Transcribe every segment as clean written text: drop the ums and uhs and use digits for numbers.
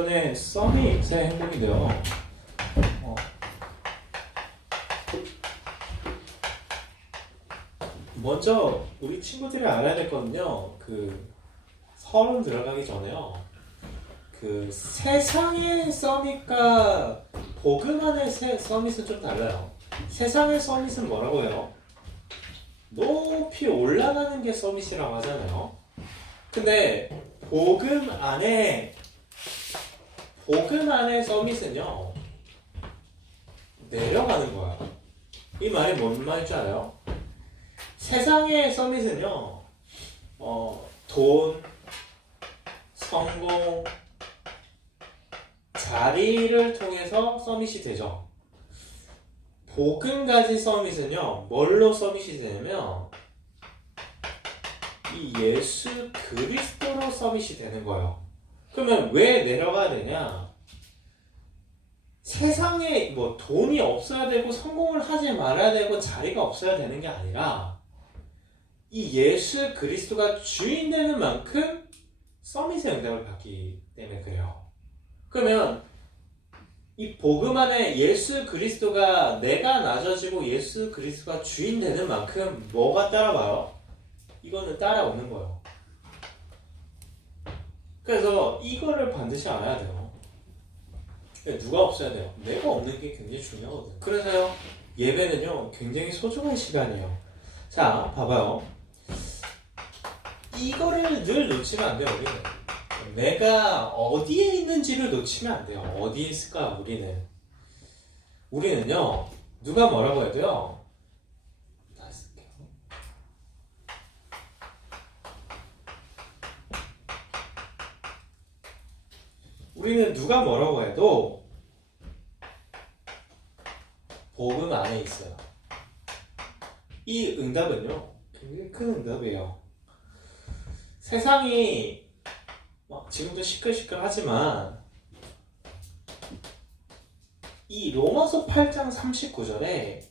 이번에 서밋의 행동인데요. 어, 먼저 우리 친구들이 알아야 될 거는요. 서론 들어가기 전에요. 세상의 서밋과 복음 안의 서밋은 좀 달라요. 세상의 서밋은 뭐라고 해요? 높이 올라가는 게 서밋이라고 하잖아요. 근데 복음 안에 서밋은요, 내려가는 거야. 이 말이 뭔 말인 줄 알아요? 세상의 서밋은요, 돈, 성공, 자리를 통해서 서밋이 되죠. 복음 가진 서밋은요, 뭘로 서밋이 되냐면, 이 예수 그리스도로 서밋이 되는 거예요. 그러면 왜 내려가야 되냐? 세상에 돈이 없어야 되고 성공을 하지 말아야 되고 자리가 없어야 되는 게 아니라 이 예수 그리스도가 주인 되는 만큼 서밋의 응답을 받기 때문에 그래요. 그러면 이 복음 안에 예수 그리스도가 내가 낮아지고 예수 그리스도가 주인 되는 만큼 뭐가 따라와요? 이거는 따라오는 거예요. 그래서 이거를 반드시 알아야 돼요. 누가 없어야 돼요? 내가 없는 게 굉장히 중요하거든요. 그래서요, 예배는요, 굉장히 소중한 시간이에요. 자, 봐봐요. 이거를 늘 놓치면 안 돼요, 우리는. 내가 어디에 있는지를 놓치면 안 돼요. 어디에 있을까, 우리는. 우리는요, 누가 뭐라고 해도요, 우리는 누가 뭐라고 해도 복음 안에 있어요. 이 응답은요, 굉장히 큰 응답이에요. 세상이 지금도 시끌시끌하지만 이 로마서 8장 39절에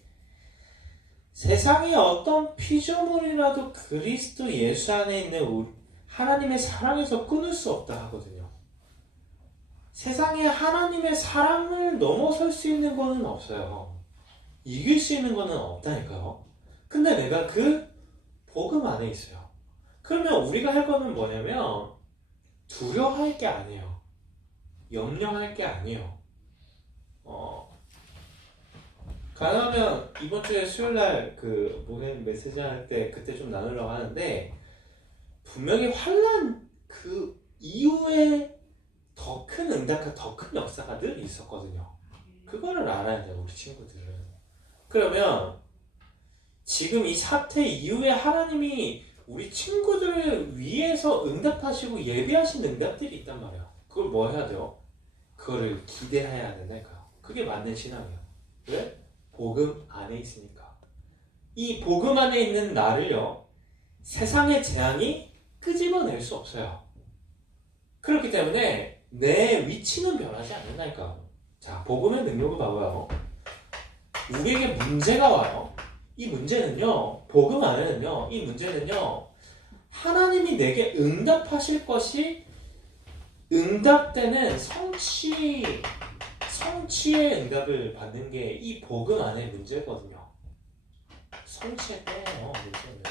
세상의 어떤 피조물이라도 그리스도 예수 안에 있는 하나님의 사랑에서 끊을 수 없다 하거든요. 세상에 하나님의 사랑을 넘어설 수 있는 것은 없어요. 이길 수 있는 것은 없다니까요. 근데 내가 그 복음 안에 있어요. 그러면 우리가 할 거는 뭐냐면 두려워할 게 아니에요. 염려할 게 아니에요. 가능하면 이번 주에 수요일날 모든 메시지 할 때 그때 좀 나누려고 하는데, 분명히 환난 그 이후에 더 큰 응답과 더 큰 역사가 늘 있었거든요. 그거를 알아야 돼요, 우리 친구들은. 그러면 지금 이 사태 이후에 하나님이 우리 친구들을 위해서 응답하시고 예비하신 응답들이 있단 말이에요. 그걸 뭐 해야 돼요? 그거를 기대해야 된다니까요. 그게 맞는 신앙이에요. 왜? 복음 안에 있으니까. 이 복음 안에 있는 나를요, 세상의 재앙이 끄집어낼 수 없어요. 그렇기 때문에 내 위치는 변하지 않는다니까. 자, 복음의 능력을 봐봐요. 우리에게 문제가 와요. 이 문제는요, 복음 안에는요, 이 문제는요, 하나님이 내게 응답하실 것이 응답되는 성취의 응답을 받는 게 이 복음 안의 문제거든요. 성취의 때예요, 문제는.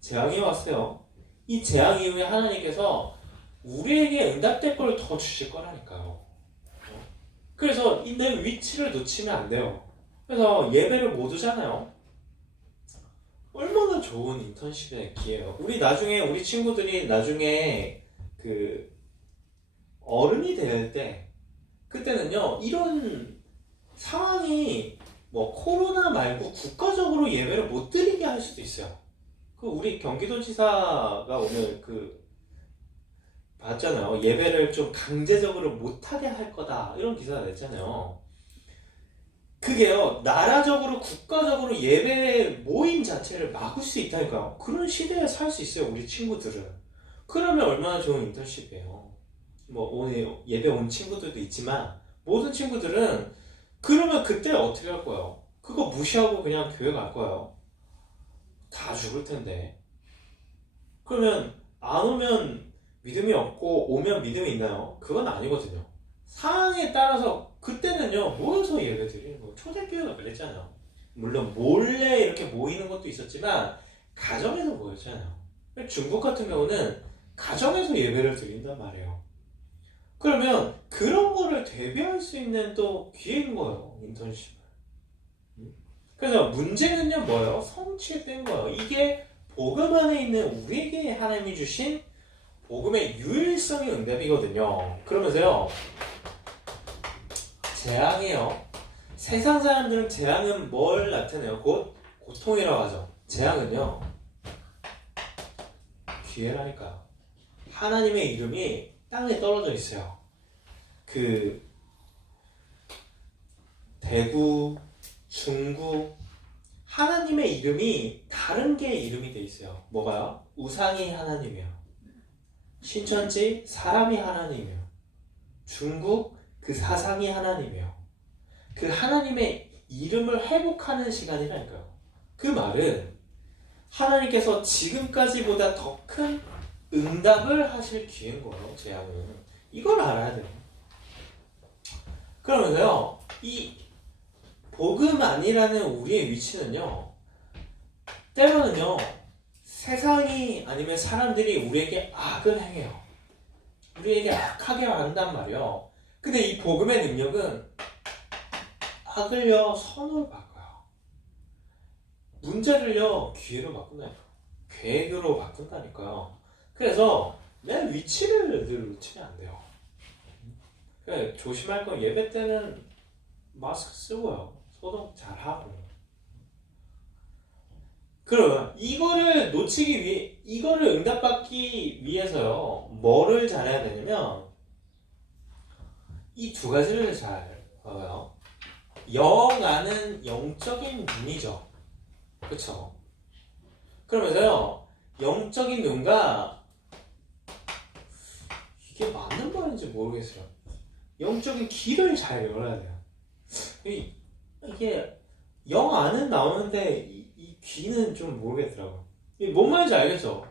재앙이 왔어요. 이 재앙 이후에 하나님께서 우리에게 응답될 걸 더 주실 거라니까요. 그래서 내 위치를 놓치면 안 돼요. 그래서 예배를 못 오잖아요. 얼마나 좋은 인턴십의 기회예요. 우리 친구들이 나중에 어른이 될 때, 그때는요, 이런 상황이 코로나 말고 국가적으로 예배를 못 드리게 할 수도 있어요. 우리 경기도지사가 오늘 봤잖아요. 예배를 좀 강제적으로 못하게 할 거다, 이런 기사가 냈잖아요. 그게요, 나라적으로 국가적으로 예배 모임 자체를 막을 수 있다니까요. 그런 시대에 살 수 있어요, 우리 친구들은. 그러면 얼마나 좋은 인턴십이에요. 오늘 예배 온 친구들도 있지만 모든 친구들은 그러면 그때 어떻게 할 거예요? 그거 무시하고 그냥 교회 갈 거예요. 다 죽을 텐데. 그러면 안 오면 믿음이 없고 오면 믿음이 있나요? 그건 아니거든요. 상황에 따라서 그때는요 모여서 예배 드리는 거예요. 초대교회가 그랬잖아요. 물론 몰래 이렇게 모이는 것도 있었지만 가정에서 모였잖아요. 중국 같은 경우는 가정에서 예배를 드린단 말이에요. 그러면 그런 거를 대비할 수 있는 또 기회인 거예요. 인턴십을. 그래서 문제는요 뭐예요? 성취된 거예요. 이게 복음 안에 있는 우리에게 하나님이 주신 복음의 유일성의 응답이거든요. 그러면서요 재앙이에요. 세상 사람들은 재앙은 뭘 나타내요? 곧 고통이라고 하죠. 재앙은요 기회라니까요. 하나님의 이름이 땅에 떨어져 있어요. 그 대구, 중국 하나님의 이름이 다른 게 이름이 돼 있어요. 뭐가요? 우상이 하나님이에요. 신천지 사람이 하나님이에요. 중국 그 사상이 하나님이에요. 그 하나님의 이름을 회복하는 시간이라니까요. 그 말은 하나님께서 지금까지보다 더 큰 응답을 하실 기회인 거예요. 재앙은. 이걸 알아야 돼요. 그러면서요 이 복음 아니라는 우리의 위치는요 때로는요 세상이 아니면 사람들이 우리에게 악을 행해요. 우리에게 악하게 한단 말이에요. 근데 이 복음의 능력은 악을요 선으로 바꿔요. 문제를요 기회로 바꾼다니까요. 계획으로 바꾼다니까요. 그래서 내 위치를 늘 놓치면 안 돼요. 그러니까 조심할 건 예배 때는 마스크 쓰고요. 소독 잘하고. 그러면 이거를 놓치기 위해, 이거를 응답받기 위해서요. 뭐를 잘해야 되냐면 이 두 가지를 잘 봐봐요. 영아는 영적인 눈이죠. 그쵸? 그러면서요. 영적인 눈과 이게 맞는 말인지 모르겠어요. 영적인 길을 잘 열어야 돼요. 이게 영 안은 나오는데 이 귀는 좀 모르겠더라고요. 뭔 말인지 알겠죠?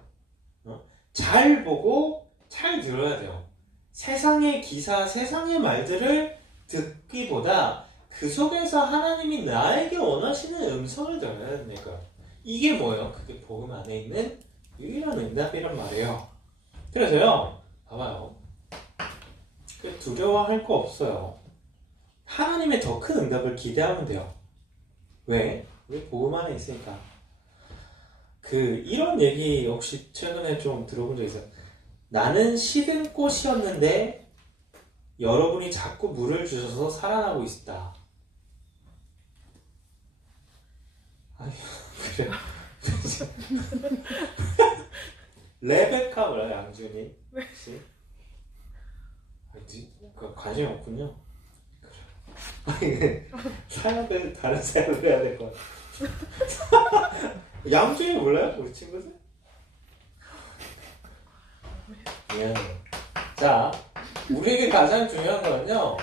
잘 보고 잘 들어야 돼요. 세상의 기사, 세상의 말들을 듣기보다 그 속에서 하나님이 나에게 원하시는 음성을 들어야 되니까요. 이게 뭐예요? 그게 복음 안에 있는 유일한 응답이란 말이에요. 그래서요, 봐봐요. 두려워할 거 없어요. 하나님의 더 큰 응답을 기대하면 돼요. 왜? 왜 복음 안에 있으니까. 이런 얘기 혹시 최근에 좀 들어본 적 있어요? 나는 시든 꽃이었는데 여러분이 자꾸 물을 주셔서 살아나고 있다. 아니, 그래. 레베카 몰라요, 양준이? 혹시? 관심이 없군요. 그래. 사역을 다른 사역을 해야 될 것 같아. 양준이 몰라요? 우리 친구들? 미안해요. 자, 우리에게 가장 중요한 거는요.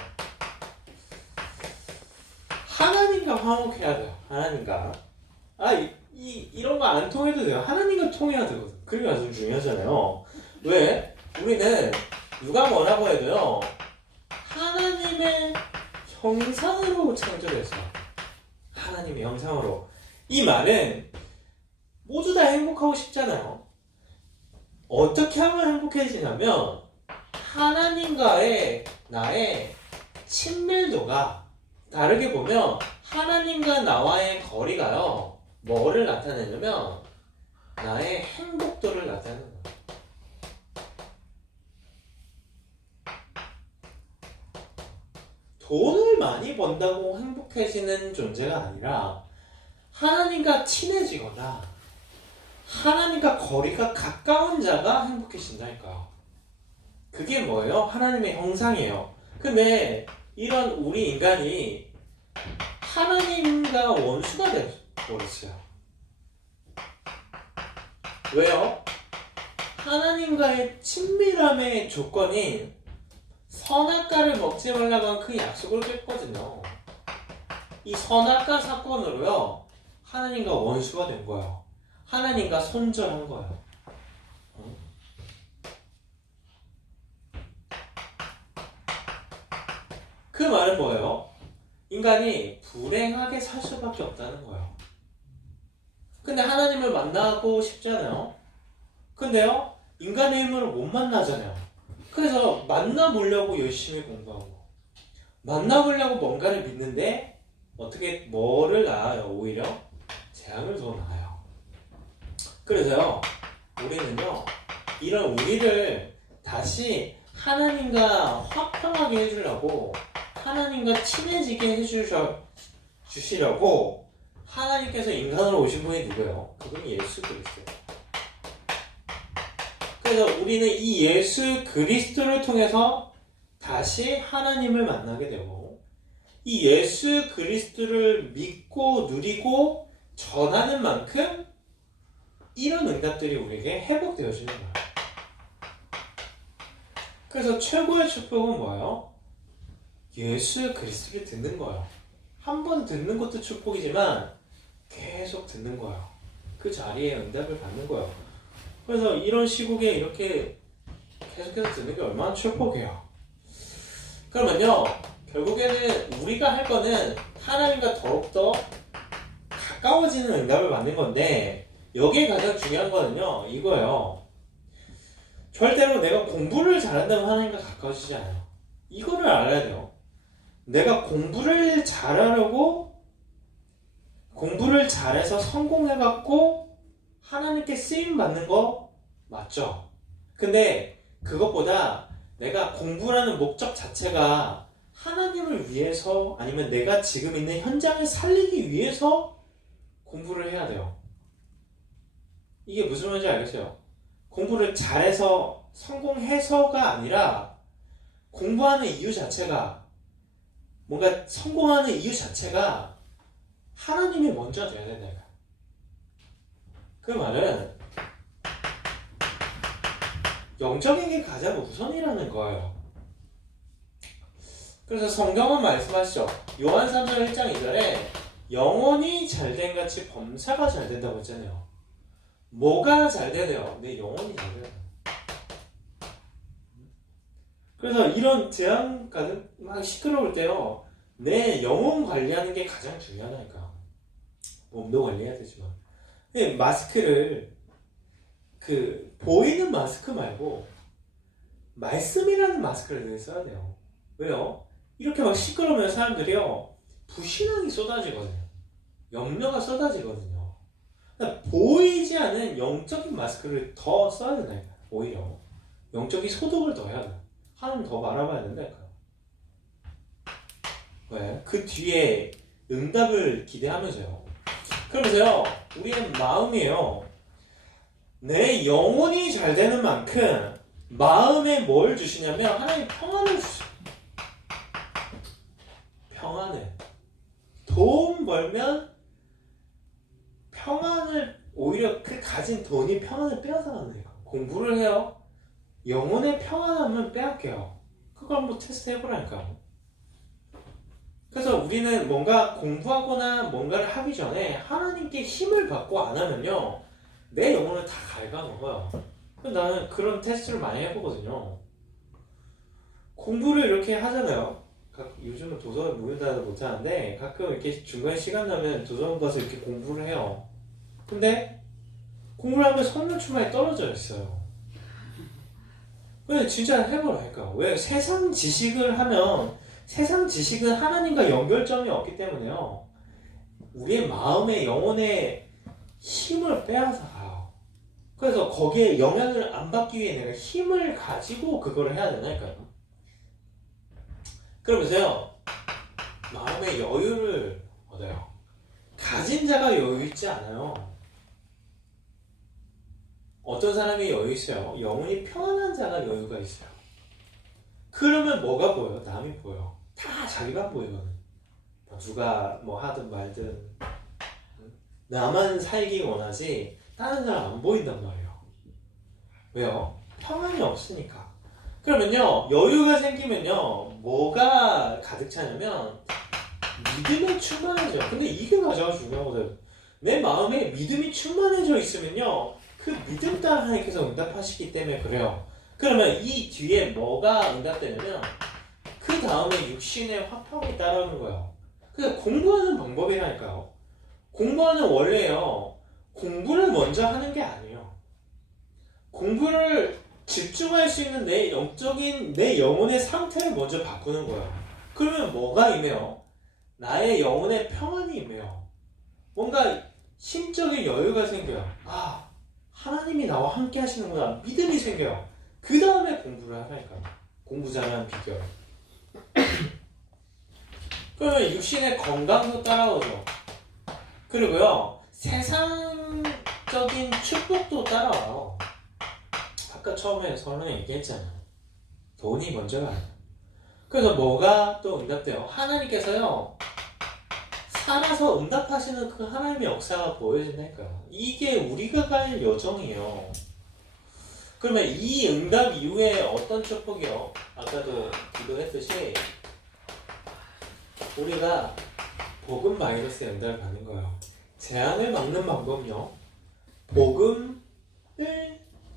하나님과 화목해야 돼요. 하나님과. 이런 거 안 통해도 돼요. 하나님과 통해야 되거든. 그게 아주 중요하잖아요. 왜? 우리는 누가 뭐라고 해도요. 하나님의 형상으로 창조됐어요. 하나님의 형상으로. 이 말은 모두 다 행복하고 싶잖아요. 어떻게 하면 행복해지냐면 하나님과의 나의 친밀도가 다르게 보면 하나님과 나와의 거리가요. 뭐를 나타내냐면 나의 행복도를 나타내는 거예요. 돈을 많이 번다고 행복해지는 존재가 아니라 하나님과 친해지거나 하나님과 거리가 가까운 자가 행복해진다니까요. 그게 뭐예요? 하나님의 형상이에요. 근데 이런 우리 인간이 하나님과 원수가 되어버렸어요. 왜요? 하나님과의 친밀함의 조건인 선악과를 먹지 말라고 한 그 약속을 깼거든요. 이 선악과 사건으로요 하나님과 원수가 된 거예요. 하나님과 손절한 거예요. 그 말은 뭐예요? 인간이 불행하게 살 수밖에 없다는 거예요. 근데 하나님을 만나고 싶잖아요. 근데요, 인간의 힘으로 못 만나잖아요. 그래서 만나보려고 열심히 공부하고, 만나보려고 뭔가를 믿는데, 어떻게, 뭐를 낳아요? 오히려 재앙을 더 낳아요. 그래서요, 우리는요, 이런 우리를 다시 하나님과 화평하게 해주려고, 하나님과 친해지게 해주시려고 하나님께서 인간으로 오신 분이 누구예요? 그분이 예수 그리스도예요. 그래서 우리는 이 예수 그리스도를 통해서 다시 하나님을 만나게 되고, 이 예수 그리스도를 믿고 누리고 전하는 만큼 이런 응답들이 우리에게 회복되어지는 거예요. 그래서 최고의 축복은 뭐예요? 예수 그리스도를 듣는 거예요. 한 번 듣는 것도 축복이지만 계속 듣는 거예요. 그 자리에 응답을 받는 거예요. 그래서 이런 시국에 이렇게 계속해서 듣는 게 얼마나 축복이에요. 그러면요, 결국에는 우리가 할 거는 하나님과 더욱더 가까워지는 응답을 받는 건데, 여기에 가장 중요한 거는요, 이거예요. 절대로 내가 공부를 잘한다고 하나님과 가까워지지 않아요. 이거를 알아야 돼요. 내가 공부를 잘하려고, 공부를 잘해서 성공해갖고 하나님께 쓰임 받는 거 맞죠? 근데 그것보다 내가 공부라는 목적 자체가 하나님을 위해서, 아니면 내가 지금 있는 현장을 살리기 위해서 공부를 해야 돼요. 이게 무슨 말인지 알겠어요? 공부를 잘해서 성공해서가 아니라, 공부하는 이유 자체가, 뭔가 성공하는 이유 자체가 하나님이 먼저 돼야 된다. 그 말은 영적인 게 가장 우선이라는 거예요. 그래서 성경은 말씀하시죠. 요한 3장 1장 2절에 영혼이 잘된 같이 범사가 잘 된다고 했잖아요. 뭐가 잘 되네요? 내 영혼이 잘 되네요. 그래서 이런 재앙 가득 막 시끄러울 때요, 내 영혼 관리하는 게 가장 중요하다니까. 몸도 관리해야 되지만. 근데 마스크를, 그 보이는 마스크 말고 말씀이라는 마스크를 늘 써야 돼요. 왜요? 이렇게 막 시끄러우면 사람들이요, 불신앙이 쏟아지거든요. 염려가 쏟아지거든요. 그러니까 보이지 않은 영적인 마스크를 더 써야 된다니까요. 오히려 영적인 소독을 더 해야 돼요. 하나님 더 바라봐야 된다니까요. 왜? 그 뒤에 응답을 기대하면서요. 그러면서요, 우리의 마음이에요, 내 영혼이 잘 되는 만큼 마음에 뭘 주시냐면 하나님 평안을 주시죠. 평안을. 돈 벌면 평안을, 오히려 그 가진 돈이 평안을 빼앗아가는 거예요. 공부를 해요, 영혼의 평안함을 빼앗겨요. 그걸 한번 테스트 해보라니까요. 그래서 우리는 뭔가 공부하거나 뭔가를 하기 전에 하나님께 힘을 받고 안 하면요, 내 영혼을 다 갉아먹어요. 나는 그런 테스트를 많이 해보거든요. 공부를 이렇게 하잖아요. 요즘은 도서관 모여다도 못하는데 가끔 이렇게 중간에 시간 나면 도서관 가서 이렇게 공부를 해요. 근데 공부를 하면 성령충만이 떨어져 있어요. 근데 진짜 해보라니까. 왜? 세상 지식을 하면, 세상 지식은 하나님과 연결점이 없기 때문에요, 우리의 마음의 영혼의 힘을 빼앗아 가요. 그래서 거기에 영향을 안 받기 위해 내가 힘을 가지고 그거를 해야 되나니까요. 그러면서요, 마음의 여유를 얻어요. 가진 자가 여유 있지 않아요. 어떤 사람이 여유 있어요? 영혼이 평안한 자가 여유가 있어요. 그러면 뭐가 보여? 남이 보여. 다 자기가 보이거든. 누가 뭐 하든 말든 나만 살기 원하지 다른 사람 안 보인단 말이에요. 왜요? 평안이 없으니까. 그러면요, 여유가 생기면요, 뭐가 가득 차냐면 믿음에 충만해져. 근데 이게 가장 중요하거든. 내 마음에 믿음이 충만해져 있으면요, 그 믿음 따라 하나님께서 응답하시기 때문에 그래요. 그러면 이 뒤에 뭐가 응답되냐면 그 그 다음에 육신의 화평이 따르는 거예요. 그래서 공부하는 방법이라니까요. 공부하는 원래요. 공부를 먼저 하는 게 아니에요. 공부를 집중할 수 있는 내 영적인 내 영혼의 상태를 먼저 바꾸는 거예요. 그러면 뭐가 임해요? 나의 영혼의 평안이 임해요. 뭔가 심적인 여유가 생겨요. 아, 하나님이 나와 함께 하시는구나. 믿음이 생겨요. 그 다음에 공부를 하라니까요. 공부 잘하는 비결. 그러면 육신의 건강도 따라오죠. 그리고요, 세상적인 축복도 따라와요. 아까 처음에 설명에 얘기했잖아요. 돈이 먼저가 아니에요. 그래서 뭐가 또 응답돼요? 하나님께서요, 살아서 응답하시는 그 하나님의 역사가 보여진다니까요. 이게 우리가 갈 여정이에요. 그러면 이 응답 이후에 어떤 축복이요? 아까도 기도했듯이 우리가 복음 바이러스의 응답을 받는 거예요. 재앙을 막는 방법은요, 복음을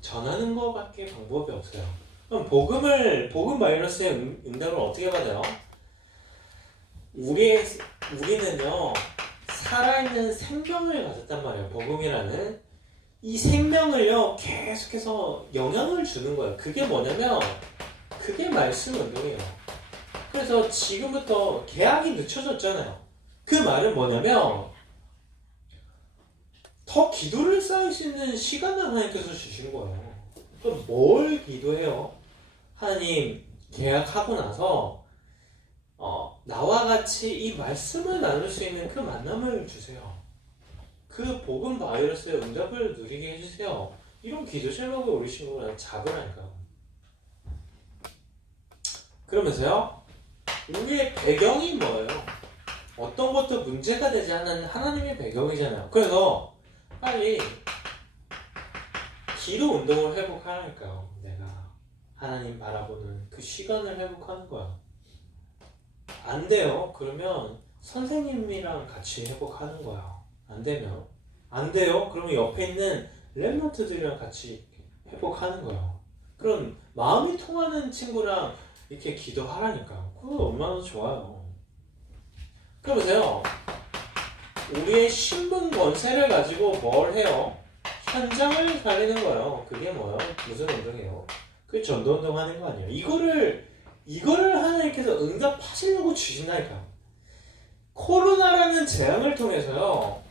전하는 것밖에 방법이 없어요. 그럼 복음 바이러스의 응답을 어떻게 받아요? 우리는요, 살아있는 생명을 가졌단 말이에요. 복음이라는 이 생명을요, 계속해서 영향을 주는 거예요. 그게 뭐냐면, 그게 말씀 운동이에요. 그래서 지금부터 계약이 늦춰졌잖아요. 그 말은 뭐냐면, 더 기도를 쌓을 수 있는 시간을 하나님께서 주신 거예요. 그럼 뭘 기도해요? 하나님, 계약하고 나서 나와 같이 이 말씀을 나눌 수 있는 그 만남을 주세요. 그 복음 바이러스의 응답을 누리게 해주세요. 이런 기도 제목을 우리 친구가 잡으라니까요. 그러면서요, 우리의 배경이 뭐예요? 어떤 것도 문제가 되지 않는 하나님의 배경이잖아요. 그래서 빨리 기도 운동을 회복하라니까요. 내가 하나님 바라보는 그 시간을 회복하는 거야. 안 돼요. 그러면 선생님이랑 같이 회복하는 거야. 안 되면 안 돼요. 그러면 옆에 있는 랩런트들이랑 같이 회복하는 거예요. 그럼 마음이 통하는 친구랑 이렇게 기도하라니까요. 그거 얼마나 좋아요. 그러면서요, 우리의 신분 권세를 가지고 뭘 해요? 현장을 살리는 거예요. 그게 뭐예요? 무슨 운동이에요? 그 전도 운동 하는 거 아니에요? 이거를 하나님께서 응답하시려고 주신다니까요. 코로나라는 재앙을 통해서요,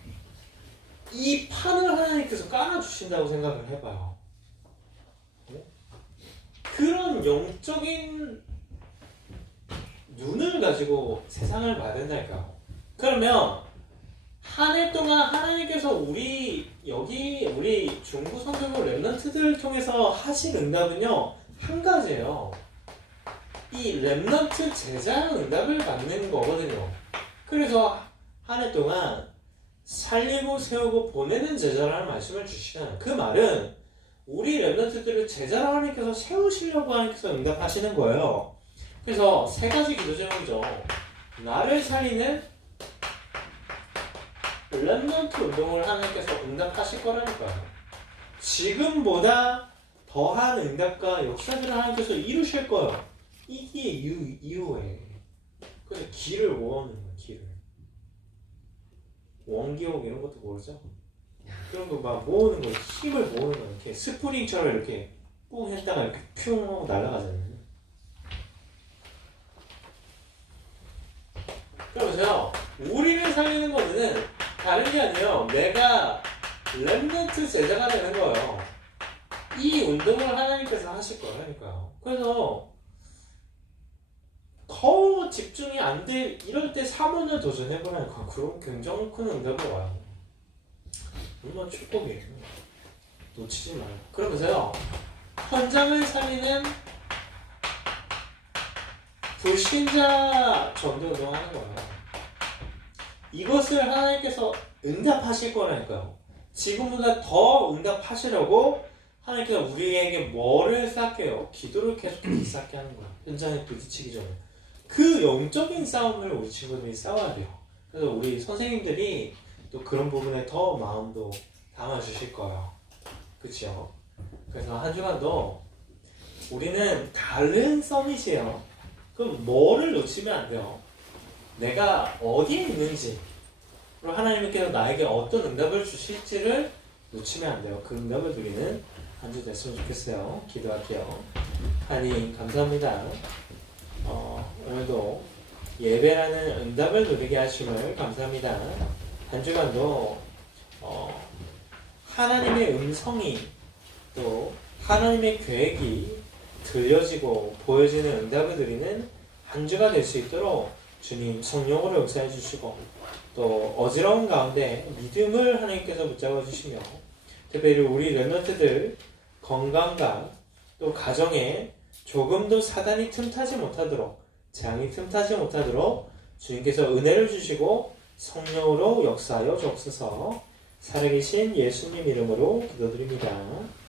이 판을 하나님께서 깔아주신다고 생각을 해봐요. 그런 영적인 눈을 가지고 세상을 봐야 된다니까요. 그러면 한 해 동안 하나님께서 우리 중구 성교부 랩런트들을 통해서 하신 응답은요, 한 가지예요. 이 랩런트 제자 응답을 받는 거거든요. 그래서 한 해 동안 살리고 세우고 보내는 제자라는 말씀을 주시잖아요. 그 말은 우리 랩런트들을 제자로 하나님께서 세우시려고 하나님께서 응답하시는 거예요. 그래서 세 가지 기도 제목이죠. 나를 살리는 랩런트 운동을 하나님께서 응답하실 거라니까요. 지금보다 더한 응답과 역사들을 하나님께서 이루실 거예요. 이게 이유에. 그래서 길을 모으는 거예요. 길을. 원기옥 이런 것도 모르죠? 그런 거 막 모으는 거, 힘을 모으는 거, 이렇게 스프링처럼 이렇게 뿡 했다가 이렇게 퓨 하고 날아가잖아요. 그러면서요, 우리를 살리는 거는 다른 게 아니에요. 내가 랩런트 제자가 되는 거예요. 이 운동을 하나님께서 하실 거라니까요. 그래서 더 집중이 안 돼, 이럴 때 사문을 도전해보라니까. 그럼 굉장히 큰 응답이 와요. 얼마나 축복이에요. 놓치지 말고. 그러면서요, 현장을 살리는 불신자 전도 운동하는 거예요. 이것을 하나님께서 응답하실 거라니까요. 지금보다 더 응답하시려고 하나님께서 우리에게 뭐를 쌓게요? 기도를 계속해서 쌓게 하는 거예요. 현장에 부딪히기 전에. 그 영적인 싸움을 우리 친구들이 싸워야 돼요. 그래서 우리 선생님들이 또 그런 부분에 더 마음도 담아주실 거예요. 그쵸? 그래서 한 주간도 우리는 다른 서밋이에요. 그럼 뭐를 놓치면 안 돼요? 내가 어디에 있는지, 그리고 하나님께서 나에게 어떤 응답을 주실지를 놓치면 안 돼요. 그 응답을 누리는 한 주 됐으면 좋겠어요. 기도할게요. 하나님 감사합니다. 오늘도 예배라는 응답을 누리게 하심을 감사합니다. 한 주간도 하나님의 음성이 또 하나님의 계획이 들려지고 보여지는 응답을 드리는 한 주가 될 수 있도록 주님 성령으로 역사해 주시고 또 어지러운 가운데 믿음을 하나님께서 붙잡아 주시며 특별히 우리 렘넌트들 건강과 또 가정에 조금도 사단이 틈타지 못하도록 재앙이 틈타지 못하도록 주님께서 은혜를 주시고 성령으로 역사하여 주옵소서. 살아계신 예수님 이름으로 기도드립니다.